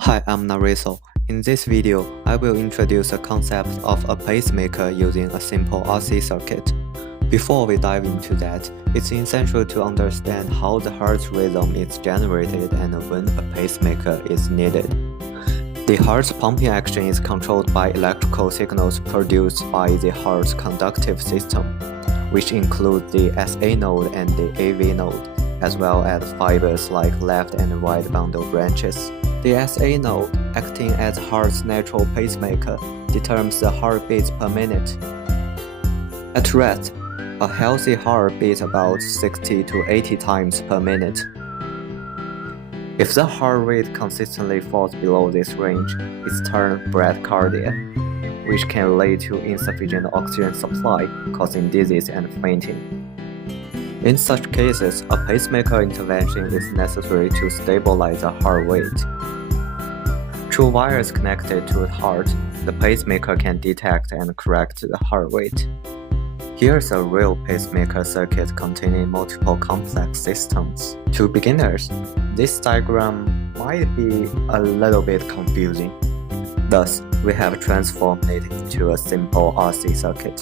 Hi, I'm NaRisu. In this video, I will introduce the concept of a pacemaker using a simple RC circuit. Before we dive into that, it's essential to understand how the heart rhythm is generated and when a pacemaker is needed. The heart's pumping action is controlled by electrical signals produced by the heart's conductive system, which include the SA node and the AV node, as well as fibers like left and right bundle branches. The SA node, acting as heart's natural pacemaker, determines the heartbeats per minute. At rest, a healthy heart beats about 60 to 80 times per minute. If the heart rate consistently falls below this range, it's termed bradycardia, which can lead to insufficient oxygen supply, causing dizziness and fainting. In such cases, a pacemaker intervention is necessary to stabilize the heart rate. Through wires connected to the heart, the pacemaker can detect and correct the heart rate. Here's a real pacemaker circuit containing multiple complex systems. To beginners, this diagram might be a little bit confusing. Thus, we have transformed it into a simple RC circuit.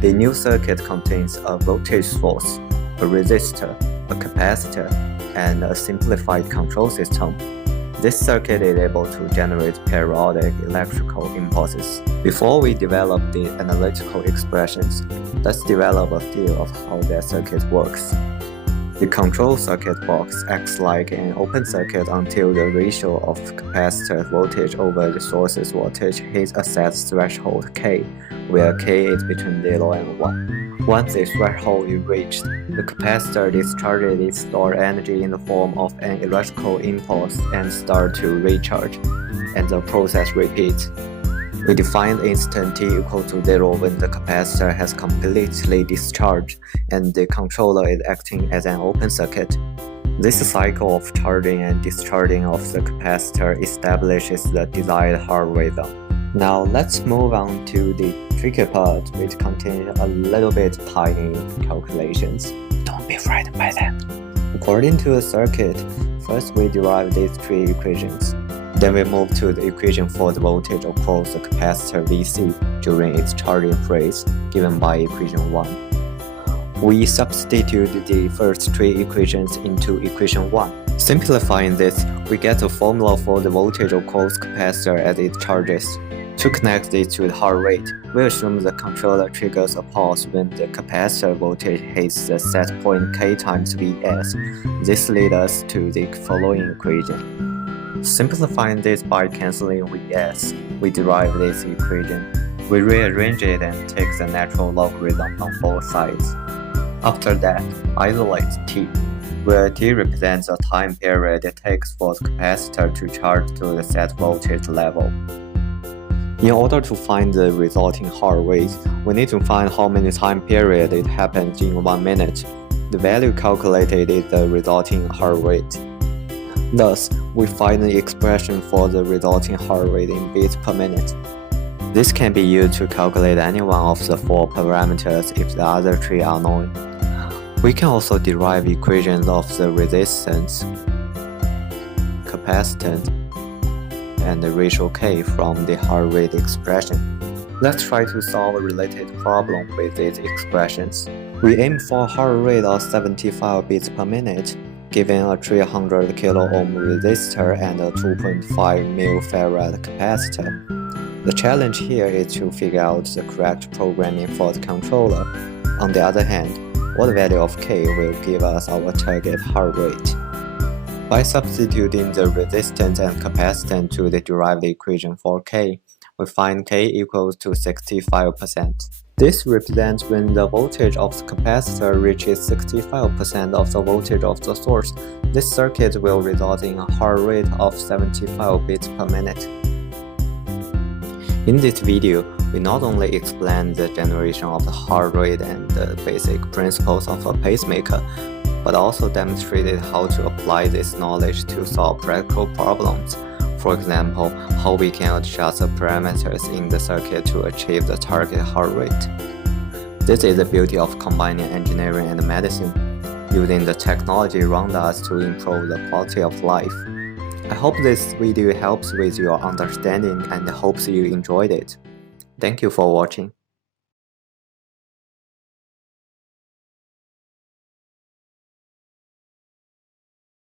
The new circuit contains a voltage source, a resistor, a capacitor, and a simplified control system. This circuit is able to generate periodic electrical impulses. Before we develop the analytical expressions, let's develop a feel of how that circuit works. The control circuit box acts like an open circuit until the ratio of capacitor voltage over the source's voltage hits a set threshold K, where K is between 0 and 1. Once the threshold is reached, the capacitor discharges its stored energy in the form of an electrical impulse and starts to recharge, and the process repeats. We define instant t equal to 0 when the capacitor has completely discharged and the controller is acting as an open circuit. This cycle of charging and discharging of the capacitor establishes the desired heart rhythm. Now let's move on to the tricky part, which contains a little bit tiny calculations. Don't be frightened by that. According to the circuit, first we derive these three equations. Then we move to the equation for the voltage across the capacitor Vc during its charging phase, given by equation 1. We substitute the first three equations into equation 1. Simplifying this, we get a formula for the voltage across capacitor as it charges. To connect this to the heart rate, we assume the controller triggers a pause when the capacitor voltage hits the set point K times Vs. This leads us to the following equation. Simplifying this by cancelling Vs, we derive this equation. We rearrange it and take the natural logarithm on both sides. After that, isolate t, where t represents the time period it takes for the capacitor to charge to the set voltage level. In order to find the resulting heart rate, we need to find how many time period it happens in 1 minute. The value calculated is the resulting heart rate. Thus, we find the expression for the resulting heart rate in beats per minute. This can be used to calculate any one of the four parameters if the other three are known. We can also derive equations of the resistance, capacitance, and the ratio K from the heart rate expression. Let's try to solve a related problem with these expressions. We aim for a heart rate of 75 beats per minute, given a 300 kilo-ohm resistor and a 2.5 mF capacitor. The challenge here is to figure out the correct programming for the controller. On the other hand, what value of K will give us our target heart rate? By substituting the resistance and capacitance to the derived equation for K, we find K equals to 65%. This represents when the voltage of the capacitor reaches 65% of the voltage of the source. This circuit will result in a heart rate of 75 beats per minute. In this video, we not only explain the generation of the heart rate and the basic principles of a pacemaker, but also demonstrated how to apply this knowledge to solve practical problems. For example, how we can adjust the parameters in the circuit to achieve the target heart rate. This is the beauty of combining engineering and medicine, using the technology around us to improve the quality of life. I hope this video helps with your understanding and hopes you enjoyed it. Thank you for watching.